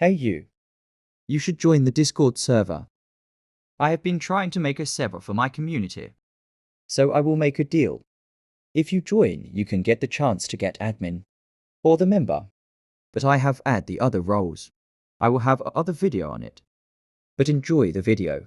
Hey you. You should join the Discord server. I have been trying to make a server for my community. So I will make a deal. If you join, you can get the chance to get admin. Or the member. But I have add the other roles. I will have other video on it. But enjoy the video.